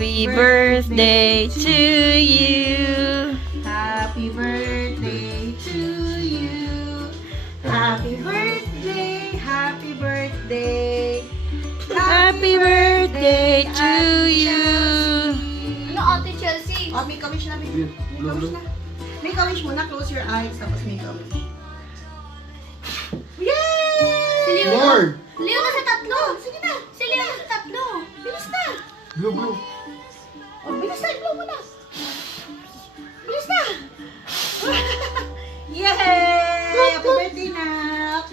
Happy birthday to you. Happy birthday to you. Happy birthday, happy birthday. Happy birthday to you. Ano, Ate Chelsea? Oh, make a wish na, baby. Make a wish na. Make a wish muna. Close your eyes, tapos make a wish. Yay! Si Leo More! Leo na sa tatlo! Sige na. Si Leo na sa tatlo! Bilis na. Blue, blue. Oh, bilis na. Blow mo na. Bilis na. Yay! Happy birthday, Nak.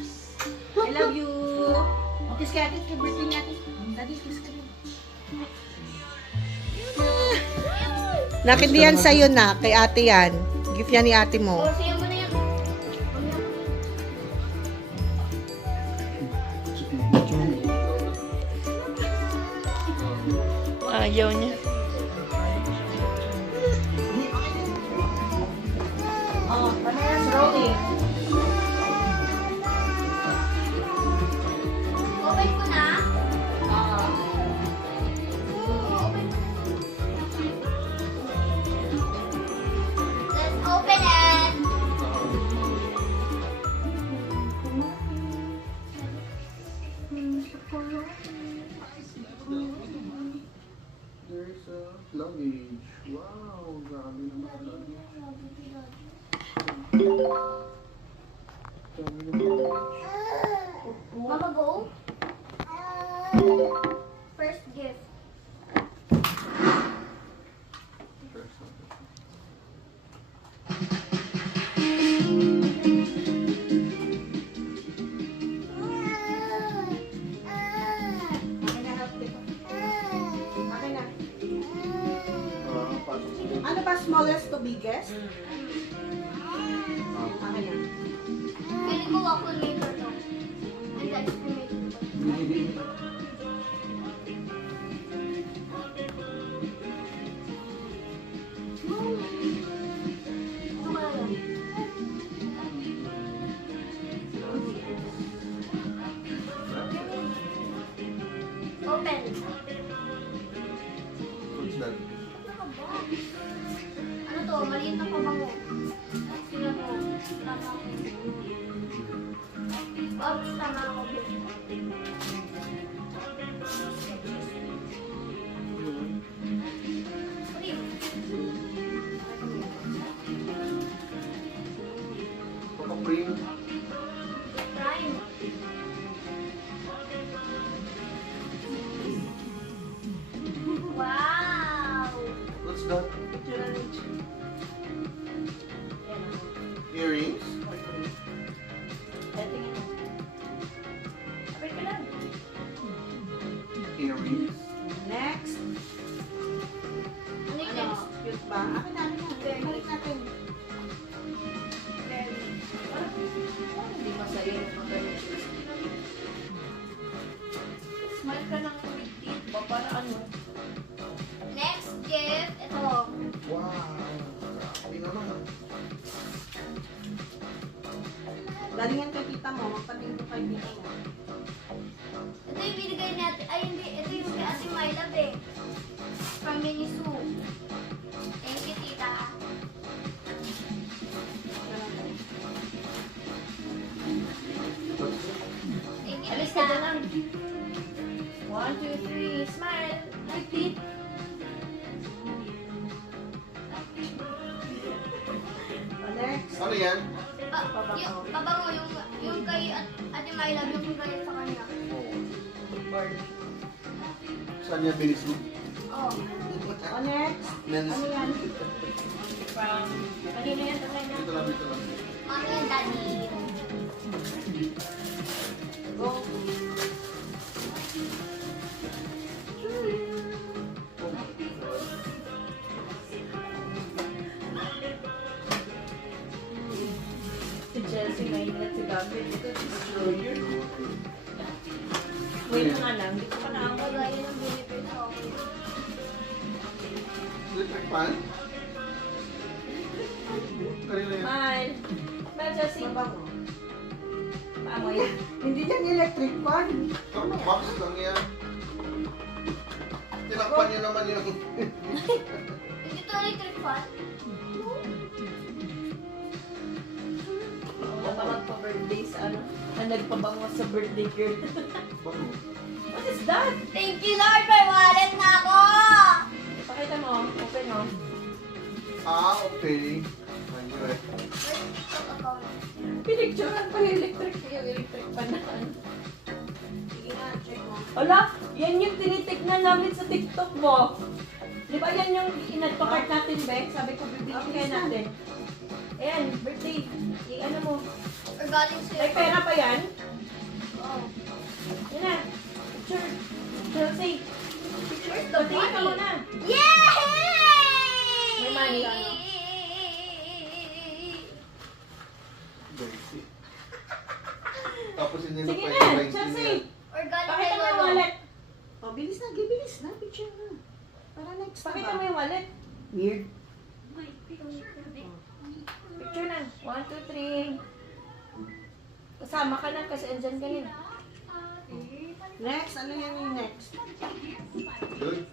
I love you. Kiss ka natin. Happy birthday natin. Daddy, kiss ka natin. Nak, hindi yan sa'yo na. Kay ate yan. Gift yan ni ate mo. O, siya mo na yan. Ayaw niya. Oh, Vanessa's rolling. Open ko na. Let's open it. There's a luggage. Wow, grabe naman luggage. Dami ng luggage. Mama, go. First gift. Okay na, help dito. Okay na. Pasok sila. Ano ba smallest to biggest? Ah, Okay na. Feeling ko waffle maker to. And the ice cream maker to. Ano kaya yan? Open. What's that? Ano to? Maliit na pabango. Sino to? Tama ako. Oops, tama ako. Uy, Papa-print. prime. Wow! What's that? Earrings? Earrings? Next. Ano yung Ano? next? Cute ba? Akin na, akin na. Balik natin. Hindi masaya yung mga ganun. Smile ka ng with teeth ba? Para ano? Next gift, ito. Wow! Grabe naman. Galingan kay tita mo. Magpatingin ko kay tita mo. Ito yung binigay natin. Ay, hindi. Ito yung kay Ate Mylab eh. From Miniso. Thank you, tita. Thank you, Alis ka tita. dyan lang. 1, 2, 3. Smile. With teeth. Next. Ano yan? Yung pabango, yung kay Ate Mylab, yung galing sa kanya. Oh. Saan yan bilis mo? Oh. O next. Men's. Ano yan? From, kanina yan tatay na. Dito lang, dito lang. Mami and daddy. Go. Si Chelsea na ingat si Gabby. Ito, destroyer. Wait nga lang. Hindi ko pa naangkot. Kagaya ng binibig sa akin. Electric fan? Kanina yan. Smile. Smile, Chelsea. Mabango. Paamoy. Hindi yan electric fan. Box lang yan. Tinakbo pa niya naman yun. Hindi to electric fan. Wala pa magpa-birthday sa ano. Na nagpabango sa birthday girl. What is that? Thank you, Lord. May wallet na ako. Pakita mo. Open mo. Ah, okay. Thank you, eh. Pinicturean pa yung electric pan na ano. Sige nga, check mo. Wala, yan yung tinitignan namin sa TikTok mo. Di ba yan yung inadpakart natin, Beck? Sabi ko, bibigyan natin. Ayan, birthday. I-ano mo. Or galing sa'yo. May pera pa yan? Oh. Yan na. Picture. Chelsea. Where's the Patingin ka money? muna. Yay! May money ka, no? Basic. Tapos hindi na Sige pwede na, 20 Chelsea. Or galing Pakita kay mo yung Lolo. wallet. Oh, bilis na, bilis na. Picture na. Para next na Pakita ba? mo yung wallet. Weird. Wait, Picture na. 1, 2, 3. Kasama ka na kasi andyan ka na. Next, ano yan yung next?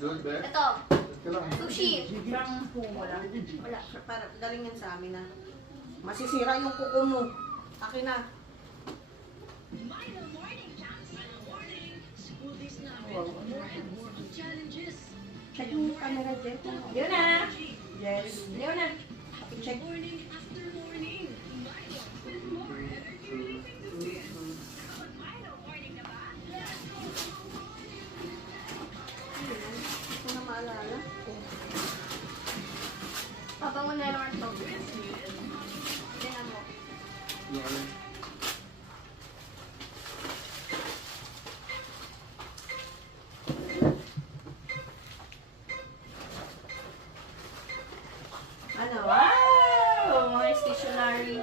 Good, be. Ito, Ito lang. sushi. Biglang wala. Wala. Para galing yan sa amin na. Masisira yung kuko mo. Akin na. Check mo yung camera, Jeff. Yun na. Yes. Yun na. Check. Hindi ko na maalala. Pabango na naman to. Tingnan mo. Yan. Ano? Wow! Mga stationery.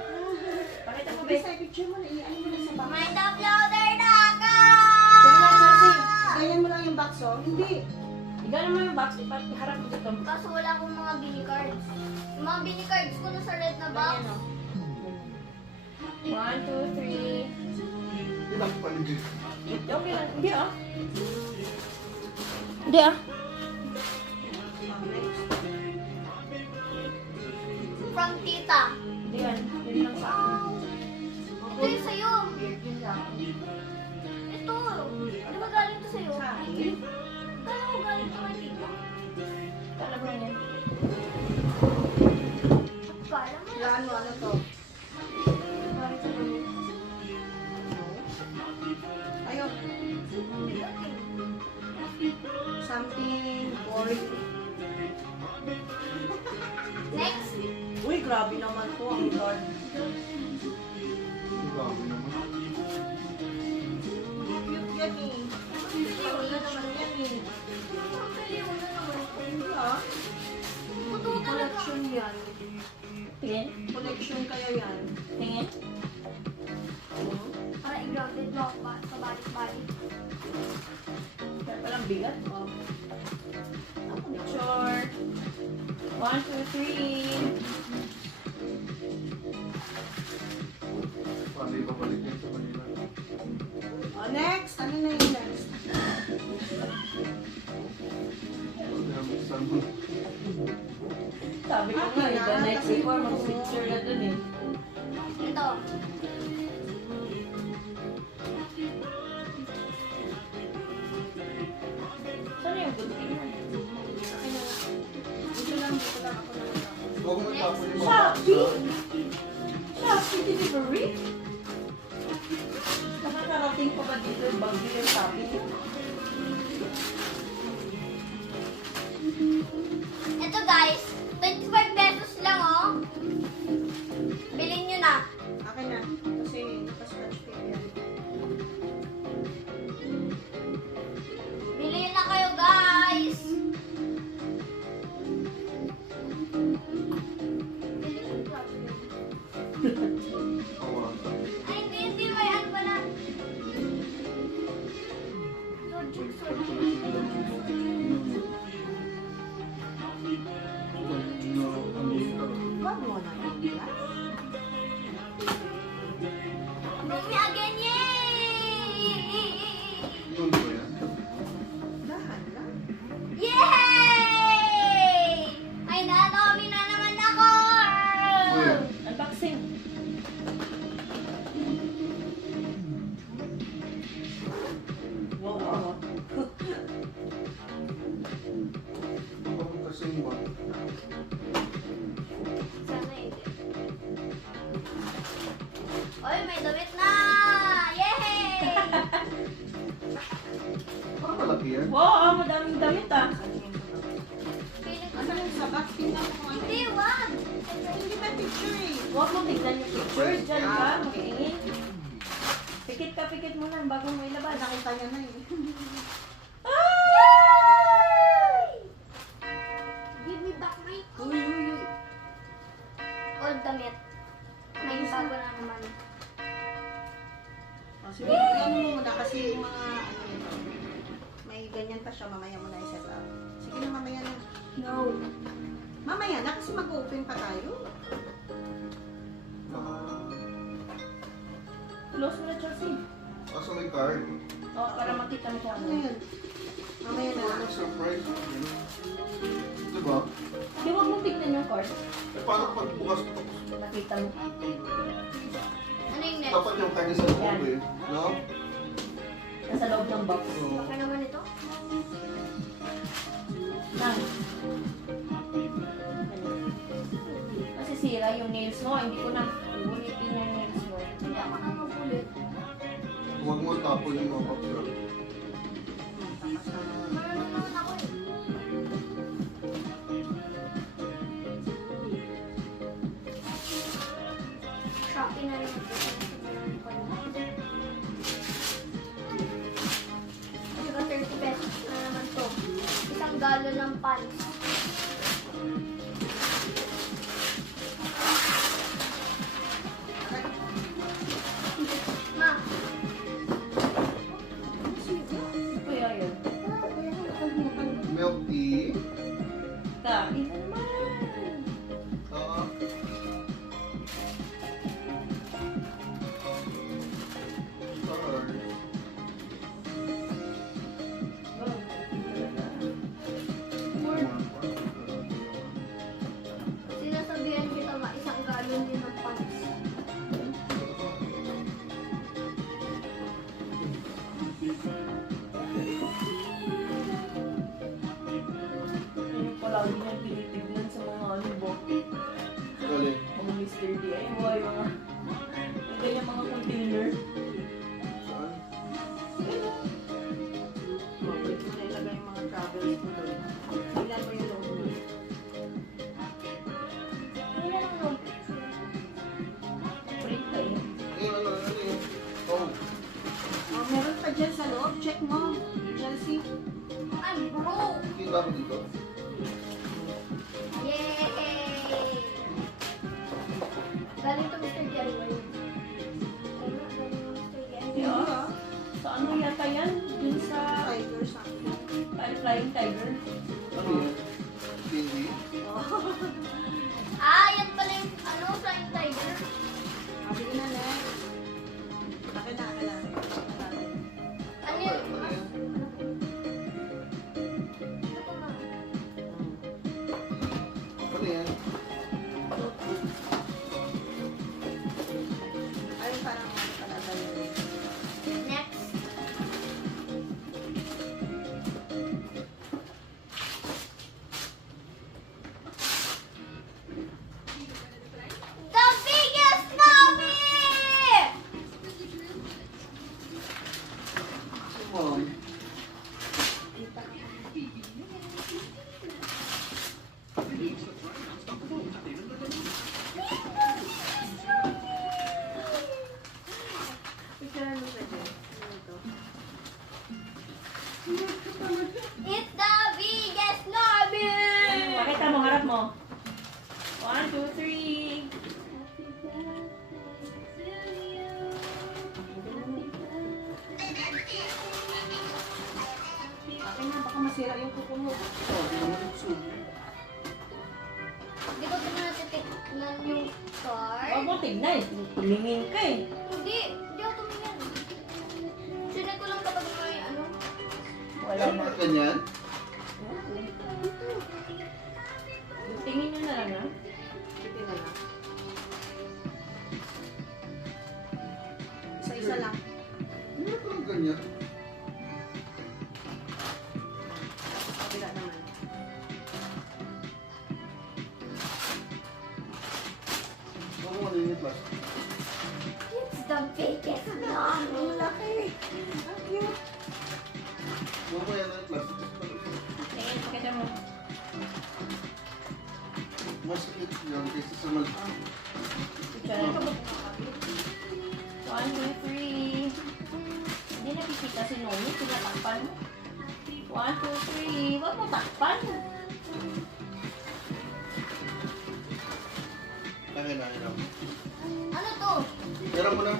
Pakita mo, Bilis Beck. na, picture mo na. Ano mo na sa box? Mind uploader na ako! Sige na, Chelsea. Ganyan mo lang yung box, oh. Hindi. Igano mo yung box. Iharap mo dito. Kaso wala akong mga bini cards. Yung mga bini cards ko nasa red na box. Ganyan, oh. 1, 2, 3. Ilang paligid. Okay lang. Hindi ah. Hindi ah. Oh, next. From tita. Hindi yan. Yun lang sa akin. Ito yung sa'yo. Yun lang. Ito. Ano ba galing to sa'yo? Sa akin? Kala ko galing to kay tita. Kala mo yan. Kala mo. Wala, ano to? Galing sa mami. Ayun. Something boring. Next. Uy, grabe naman to. Ang Lord. Grabe naman. Cute yan eh. Ang na naman yan. Yan eh. Ang galiw na naman. Hindi ah. Puto talaga. Collection yan. Tingin. Collection kaya yan. Tingin. Para i-grounded mo ako pa sa balik-balik. Kaya palang bigat. Oh. Picture. 1, 2, 3. Paano ipabalik yan sa Manila? Oh, next. Ano na yung next? Binabuksan mo. Sabi ko nga, the night before, mag-picture na dun eh. Ito. Saan yung good thing na? Akin na. Dito lang ako na lang. Huwag mo itapon yung mga Shopee? baksa. Shopee delivery? Nakakarating pa ba dito yung bagyo yung Shopee? Ito guys, 25 pesos lang oh. Bilhin nyo na. Akin na. Kasi naka-scratch tape yan. Bilhin na kayo guys. Bilhin ko. Kawasan. Ay, hindi, may ano pala. Logic, Wag mo na. Bumi again, yay! Tuloy ba yan? Dahan lang. Yay! yung bag. Sana hindi. Oy, may damit na! Yay! Parang malaki yan. Wow, madaming damit ah. Feeling ko Asan yung sabat? Tingnan mo kung ano. hindi, wag! Hindi ba picture eh? Huwag mo tignan yung pictures. Diyan ka, magtingin. Pikit mo na bago mo ilabas. Nakita niya na eh. Give me back my Uy, uy, uy. old damit. May bago na naman. Sige, ano mo muna kasi yung mga ano nito. May ganyan pa siya, mamaya mo na i-set up. Sige na, mamaya na. No. Mamaya na kasi mag-open pa tayo. Close mo na, Chelsea. Kaso may card. Oh, para makita mo siya. Ano yun? Mamaya na. Ano surprise? Diba? Di huwag mo tignan yung card. Eh, paano pag bukas ito? Nakita mo. Ano yung next? Dapat yung kanya sa loob eh. No? Nasa loob ng box. Oo. Baka naman ito? Nang. Masisira yung nails mo. Hindi ko na ulitin yung nails mo. Hindi ako na magulit. Huwag mo tapon yung mga papel. Marunong naman ako eh. Shopee na rin ito. Saka 30 pesos na naman to. Isang galon ng pants. Ma, Ano kaya yun? Milk tea. Kain na naman. Ah. Stars. sinasabihan kita ma, isang galon din ng pants. Yun yung palagi niyang tinitignan sa mga ano ba? Galing. Mga Mr. DIY, mga ganyan mga container. Saan? Mabait mo na ilagay yung mga travels mo doon. Tingnan mo yung loob mo. Wala lang no. Print kayo. Ano yun? Oh. Oh, meron pa dyan sa loob. Check mo. Chelsea. I'm broke! Kita ko dito. Yay! Galing to Mr. DIY. Ayun, galing to Mr. DIY. Yeah. Sa ano yata yan? Dun sa Tiger something. Flying Tiger. Ano yan? Hindi. Ah, yan pala yung ano, Flying Tiger. Ah, sige na, next. Akin na, akin na. Ano yun? Ano yan? Ano pa ma? Ano yan? Ay, parang ano pala tayo. Next. The biggest Nami! Mom. Picture ano sa dyan? Ano ito? It's the biggest Nami! Pakita mo, harap mo. 1, 2, 3. Akin na, baka masira yung kuko mo. Oh, di naman yung soup. Hindi ko ito natitikman yung card. Huwag mo tignan. Tumingin ka eh. Hindi ako tumingin. Sinay ko lang kapag may ano. Wala Ano na. ba ganyan? Tingin nyo na lang ha. Hindi na lang. Isa-isa lang. Ano ba parang ganyan? Kabila naman. din yung plastic. It's the biggest one. Ang laki. Ang cute. Huwag mo yan ang plastic. Tingin, pakita mo. Mas cute yun kaysa sa mal... Picture ka ba? 1, 2, 3. Hindi nakikita si Nomi. Tinatakpan mo. 1, 2, 3. Huwag mo takpan. Akin na, akin na. Ano to? Meron mo na.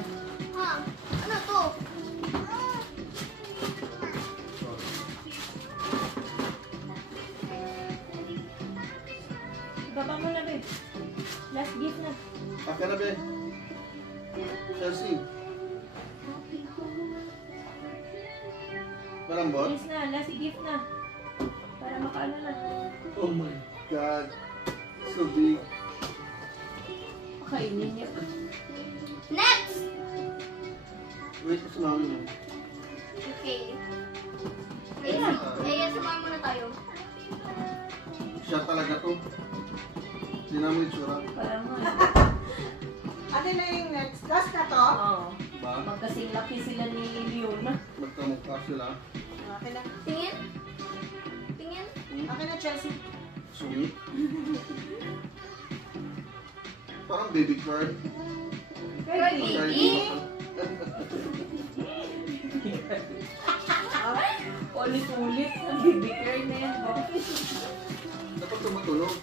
Ha? Ano to? Baba mo na, babe. Last gift na. Akin na, be. Chelsea. Malambot? Please na. Last gift na. Para makaano na. Oh my God. So big. Pakainin niya. Next! Wait, mas mami mo. Okay. Sumama muna tayo. Siya talaga to. Hindi namin itsura. Parang mo. Ano na yung next? Last na to? Oo. Ba? Magkasing laki sila ni Leona. Magkamukha sila. Akin na. Tingin? Tingin? Akin na, Chelsea. Sweet. Parang baby card. Girl baby? Ulit-ulit na baby girl na yan. Oh. Dapat tumutulog.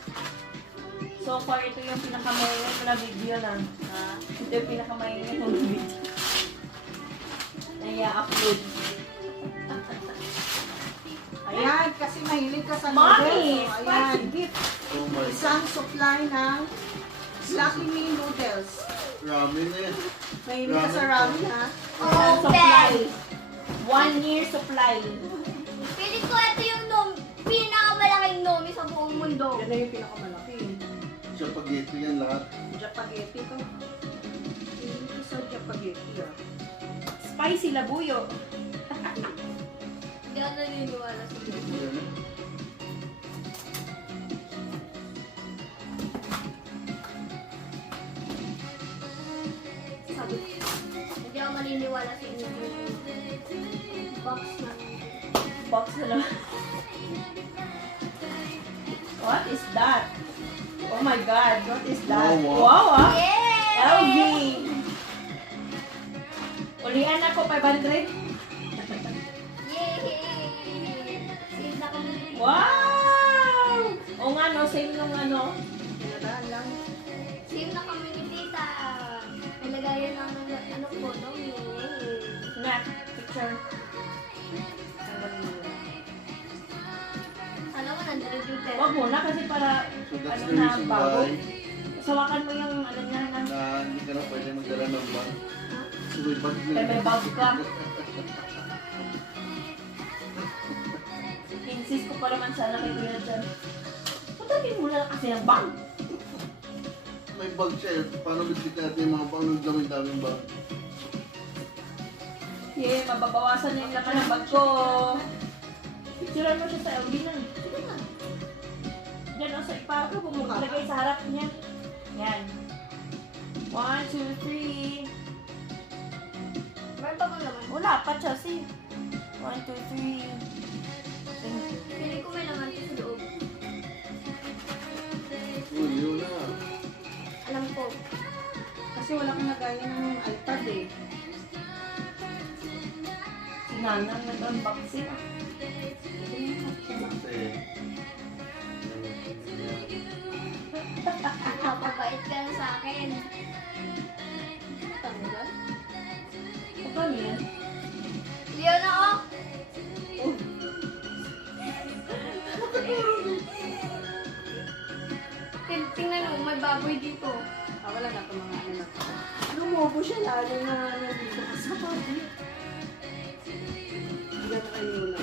So far, ito yung pinakamaingay ko na video na. Ito yung pinakamaingay ko na video. Naya-upload. Ayan, kasi mahilig ka sa Mommy! noodles. So, Spicy ayan. gift! Oh my God. Isang supply ng Lucky Me noodles. Ramen eh. Mahilig ka sa ramen, ha? Isang supply. Open! 1 year supply. Pilit ko ito yung pinakamalaking nomi sa buong mundo. Yan na yung pinakamalaki. Spaghetti yan lahat. Japaghetti to. Mahilig ka sa japaghetti, ha? Spicy labuyo. Hindi ako naniniwala sa iyo. Yan eh. Sabi ko, hindi ako maniniwala sa inyo. Box na. Box na lang. What is that? Oh my God, what is that? Wow, Wow, ah. Yay! LV. Ulian ako, 500. Yay! Save na kami. Wow! O nga no, same nung ano. Pinadaan lang. Save na kami ni Tita. Nilagayan ng ano ko, nomi. Na, picture. Sana mo nandun yung pera. Wag muna kasi para So that's ano the na reason bago. why Sawakan mo yung ano niya na. na hindi ka na pwede magdala ng bag. So may bag Kaya may bag ka. Insist ko pa naman sana kay Kuya dyan. Patakin mo na kasi ng bag. May bag siya eh. Paano bitbit natin yung mga bag ng daming-daming bag? Yeah, mababawasan na yung laman ng bag ko. Picturean mo siya sa LB na. Sige na. Diyan o sa ipa. Lagay sa harap niya. Yan. 1, 2, 3. Meron pa bang laman? Wala pa, Chelsea. 1, 2, 3. Pili ko may laman sa loob. Uy, yun na. Alam ko. Kasi wala kang nagaya ng iPad, eh. Si Nanang nag-unboxing. Kasi... Napapabait ka na sa akin. Tanggal. Paano yan? Leon ako. Tingnan mo, may baboy dito. Wala na ito mga ano na to. Lumobo siya lalo na nandito ka sa baboy. Hindi na kayo na.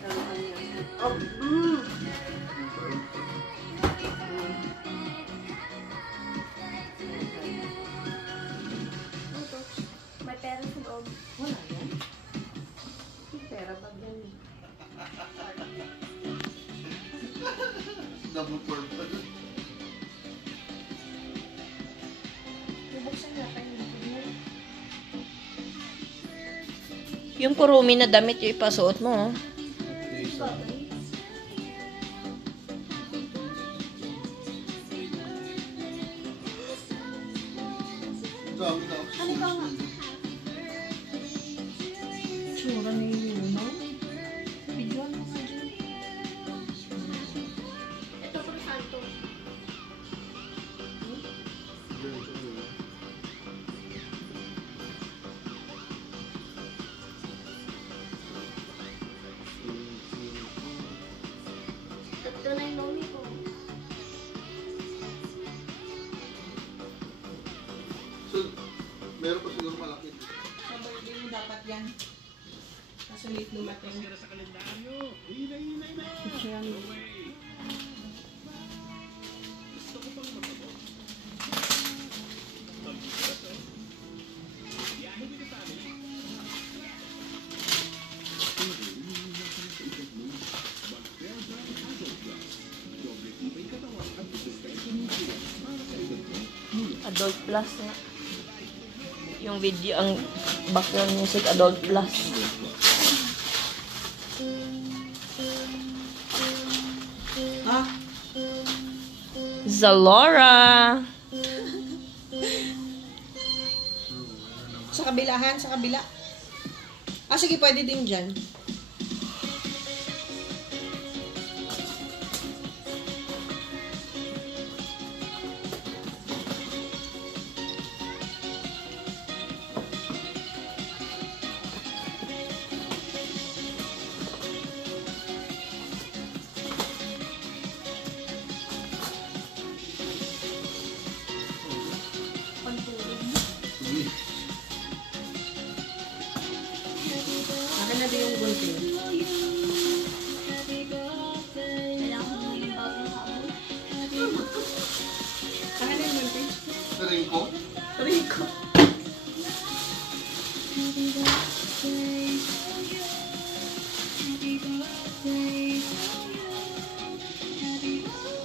Tama niya. Oh, Ito. May pera sa loob. Wala yan. Pera bag yan. Double purpose. Yung kurumi na damit yung ipasuot mo. Oh. Dami na ako. Tsura na yun, no? Videoan mo nga dyan. Ito kung saan to. Tatlo na yung lomi ko. So, meron pa siguro malaki. Sa birthday mo dapat yan. Kaso late lumating. Picturean mo. Adult Plus nga. Yung video, ang background music, Adult Plus. Ah, Zalora! sa kabilahan, sa kabila. Ah, sige, pwede din dyan. Akin na din yung gunting. Kailangan mo yung bagong habol. Akin na yung gunting. Saring ko. Rico.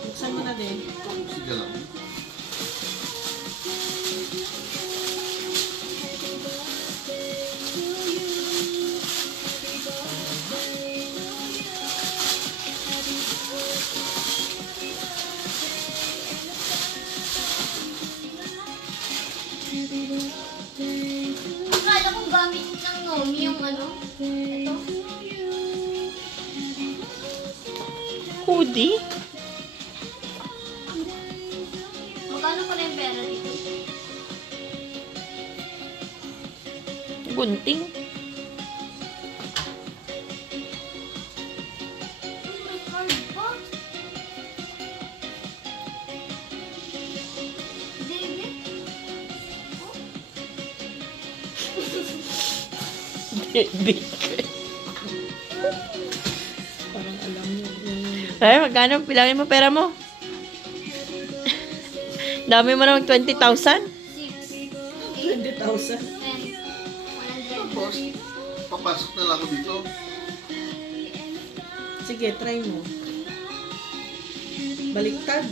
Buksan mo na din. Sige lang. Akala ko gamit ng Nomi yung ano. Ito. Hoodie? Magkano pala yung pera dito? Gunting? May card pa. David? Debit. Parang alam niyo. Ay, magkano? Bilangin mo pera mo. Dami mo naman 20,000. 6, 8, 20,000. 10, 100. Tapos, papasok na lang ako dito. Sige, try mo. Baliktad.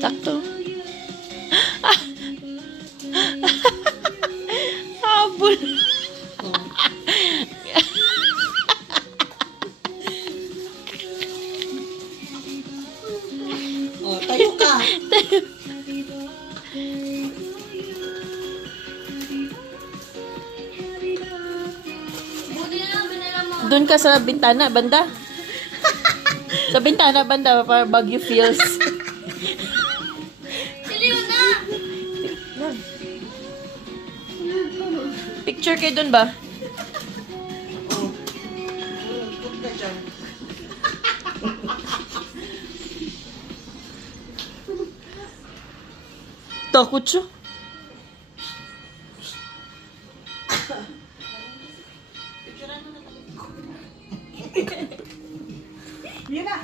Sakto. Habol. Oh. Oh, tayo ka. Buti na lang binala mo. Doon ka sa bintana, banda. Sa bintana, banda, para Baguio feels. Si Leona! Picture kayo doon ba? Oh. Put ka dyan. Takot siya. Yun na.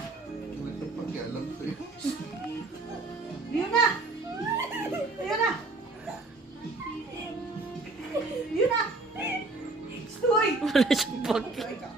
Wala kang pakialam sa'yo. Yun na. Yun na. Yun na. Stoy. Wala siyang pag... Try ka.